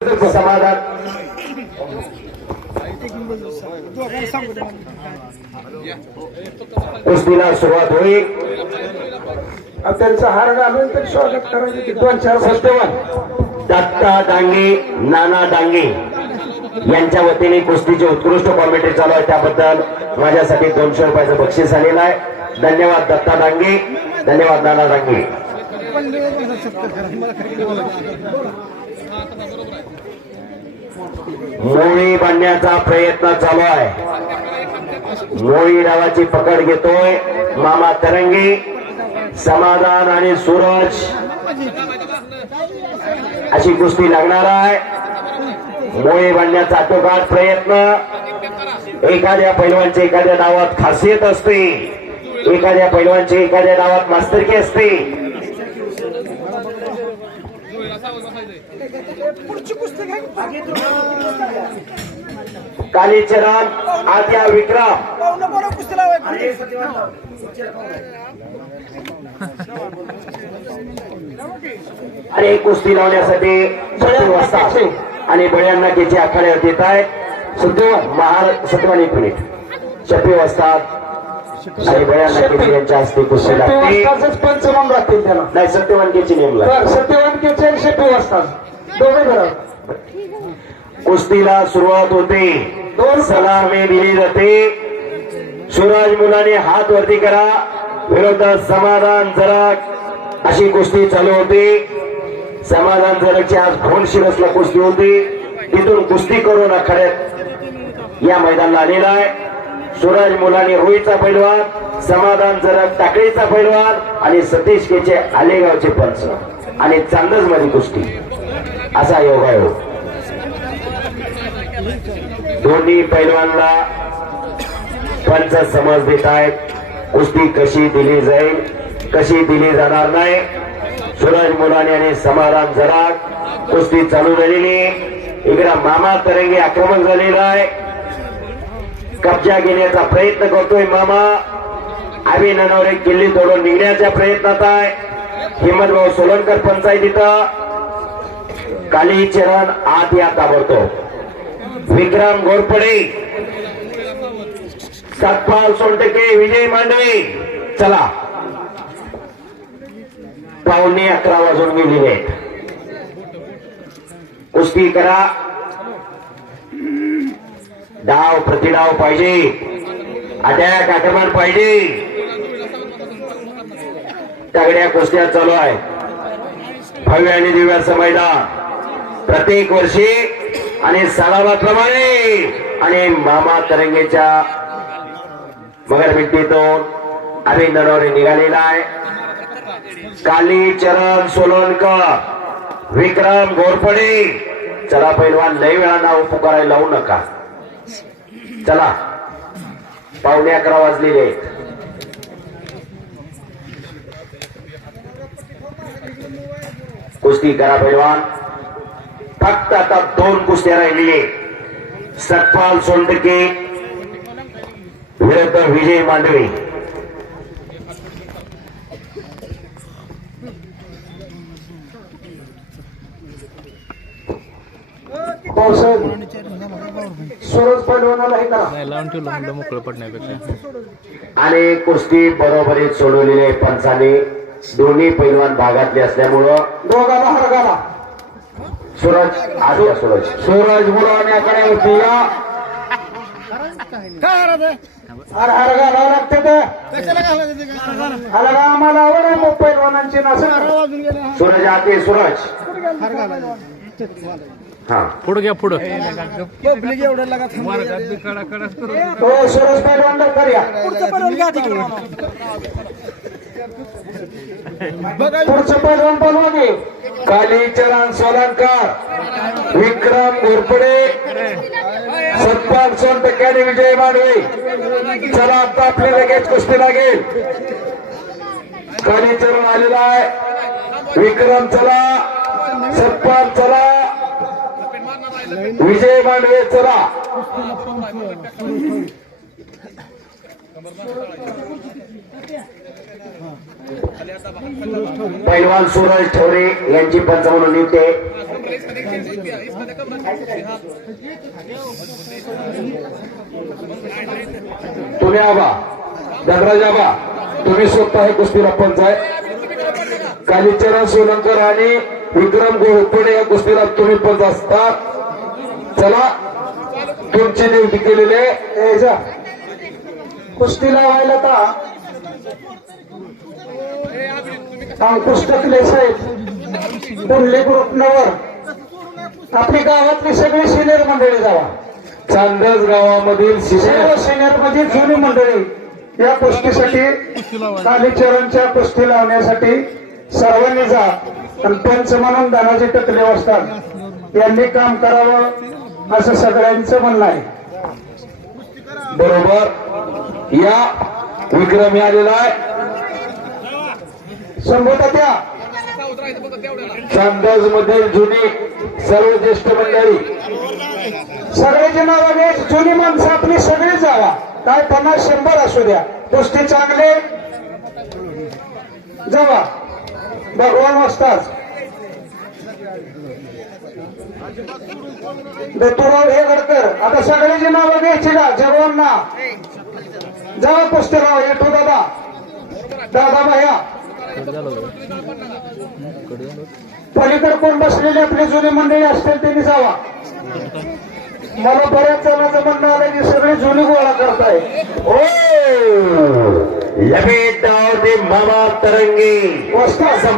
समाधान. कुस्तीला सुरुवात होईल त्यांचा हार घालून तरी स्वागत करायचं. दोन चार सत्यवान. दत्ता डांगे नाना डांगे यांच्या वतीने कुस्तीचे उत्कृष्ट कॉमेंट्री चालू आहे. त्याबद्दल माझ्यासाठी दोनशे रुपयाचं बक्षीस आलेलं आहे. धन्यवाद दत्ता डांगे. धन्यवाद नाना डांगे. मोळी बांधण्याचा प्रयत्न चालू आहे. मोळी डावाची पकड घेतोय मामा तरंगी. समाधान आणि सूरज. अशी कुस्ती लागणार आहे. मोळी बांधण्याचा आटोकाट प्रयत्न. एखाद्या पैलवानची एखाद्या डावात खासियत असते. एखाद्या पैलवानची एखाद्या डावात मास्तरकी असते. कालीचरण आद्या विक्रम. आणि कुस्ती लावण्यासाठी आणि बळ्यांना त्याची आखाड्यात येत आहेत. सत्यवान महार सत्यवान एक मिनिट शपी वाजतात. आणि बळ्यांना केची यांच्या हस्ते कुस्ती लागते. सत्यवानकाचंच पंच म्हणून राहतील त्याला नाही सत्यवानकेची तर सत्यवानकेचे आणि शेपी वाजतात. कुस्तीला सुरुवात होते. दोन सलामी दिली जाते. शिवराज मुलाने हात वरती करा. विरोधात समाधान जरक अशी कुस्ती चालू होती. समाधान जरकची आज फोन शिरसला कुस्ती होती. तिथून कुस्ती करून आखाड्यात या मैदानाला आलेला आहे. शिवराज मुलाने रोईचा पैलवान समाधान जरक टाकळीचा पैलवान आणि सतीश केचे आलेगावचे पंच. आणि चांदजमध्ये कुस्ती. असा योगायोग दोन्ही पैलवानला पंच समज देत आहेत. कुस्ती कशी दिली जाईल कशी दिली जाणार नाही. सूरज मुलाने आणि समाधान जराग कुस्ती चालू झालेली. इकडे मामा तरंगी आक्रमण झालेलं आहे. कब्जा घेण्याचा प्रयत्न करतोय मामा. आम्ही ननवरे किल्ली तोडून निघण्याच्या प्रयत्नात आहे. हिम्मतभाऊ सोलनकर पंचायत कालीचरण आत या ताबडतोब. विक्रम घोरपडे. सतपाल सोनटके विजय मांडवे. चला. पावणे अकरा वाजून गेलेले आहेत कुस्ती करा. डाव प्रतिडाव पाहिजे. अटॅक आक्रमण पाहिजे. तगड्या कुस्त्या चालू आहे भव्य आणि दिव्याचं मैदान प्रत्येक वर्षी आणि सलामाप्रमाणे आणि मामा तरंगेच्या मगरमिट्टीतून आम्ही नरवरे निघालेला आहे. काली चरण सोलनकर विक्रम घोरपडे चला पैलवान लय वेळा नाव पुकारायला लावू नका. चला. पावणे अकरा वाजलेले आहेत. कुस्ती करा पैलवान फक्त आता दोन कुस्त्या राहिलेले सतपाल सोंडके विरुद्ध विजय मांडवे. पावसाळ्यात सूरज पैलवानाला हे करा नाही लावून ठेवलं म्हणलं मोकळं पडण्यापेक्षा. आणि कुस्ती बरोबरीत सोडवलेली आहे पंचाने दोन्ही पैलवान भागातले असल्यामुळं दोघाला हार घाला सूरज. आज या सूरज सूरज मुलाण्याकडे होती या लागते ते. आम्हाला आवड आहे मग पैलवानांची सूरज आते सूरज. हा. पुढं घ्या पुढं. सूरज पैलवान लवकर या पुढचं पैलवान बोलवा काली कालीचरण सोलंकर विक्रम घोरपडे सत्पाल सोन टक्क्याने विजय मांडवे. चला आता आपली लगेच कुस्ती लागेल. कालीचरण आलेला आहे. विक्रम चला सतपाल चला विजय मांडवे चला. पैलवान सूरज ठवरे यांची पंचवणूक नियुक्ते तुम्ही आबा धनराज आबा तुम्ही स्वतः हे कुस्ती पंच आहे कालीचरण सोलंकर आणि विक्रम गोळपणे या कुस्तीला तुम्ही पंच असता. चला तुमची नियुक्ती केलेली आहे. कुस्ती लावायला का टकले साहेब. पुढले ग्रुप नवर. आपली गावातली सगळी सिनियर मंडळी जावा. चांदस गावामधील सर्व सिनियर सिनियरमध्ये जुनी मंडळी. या कुस्तीसाठी कालीचरणच्या कुस्ती लावण्यासाठी सर्वांनी जा. आणि पंच म्हणून दानाजी टकले असतात यांनी काम करावं असं सगळ्यांचं म्हणणं आहे. बरोबर. या विक्रमी आलेला आहे. संभवता त्या चांदस मधील जुनी सर्व ज्येष्ठ मंडळी. सगळ्याचे नाव जुनी माणसं आपली सगळी जावा. काय पन्नास शंभर असू द्या. कुस्ती चांगले. जावा. भगवान वाजताच दत्तूराव हे गडकर. आता सगळ्याची नावं घ्यायची का जगवांना जावा कुस्तीराव येतो दादा. दादा बाया पलीकडे कोण बसलेली आपली जुनी मंडळी असतील त्यांनी जावा. मला बऱ्याच जणांचं म्हणणं आलं की सगळी जुनी गोळा करताय. ओ लपेट डाव दे मामा तरंगी. वस्ता.